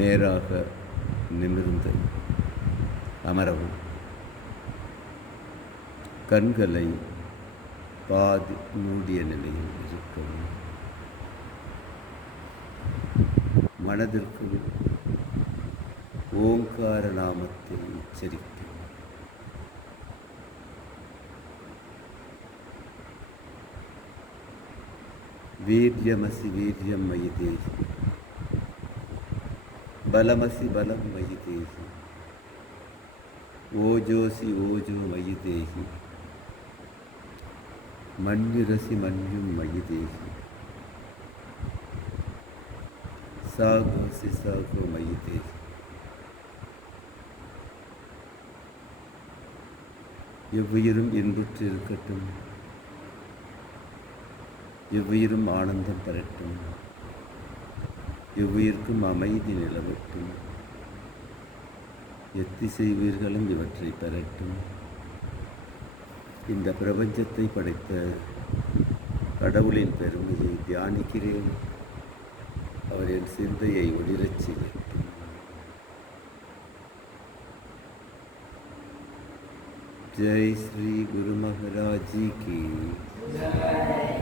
நேராக நிமிர்ந்து அமரவும். கண்களை பாதி மூடிய நிலையில் இருக்கவும். மனதிற்குள் ஓங்கார நாமத்தை உச்சரிக்க. வீரியமசி வீரியம் மயி தேகி, பலமசி பலம் மயி தேகி, ஓஜோசி ஓஜோ மயி தேகி, மன்யுரசி மன்யும் மயி தேகி, சாகோசி சாகோ மயி தேகி. எவ்வுயிரும் இன்புற்று இருக்கட்டும், எவ்வுயிரும் ஆனந்தம் பெறட்டும், எவ்வுயிர்க்கும் அமைதி நிலவட்டும், எத்திசை உயிர்களும் இவற்றை பெறட்டும். இந்த பிரபஞ்சத்தை படைத்த கடவுளின் பெருமையை தியானிக்கிறேன். அவர் என் சிந்தையை ஒளிரச் செய்யட்டும். जय श्री गुरु महाराज जी की जय।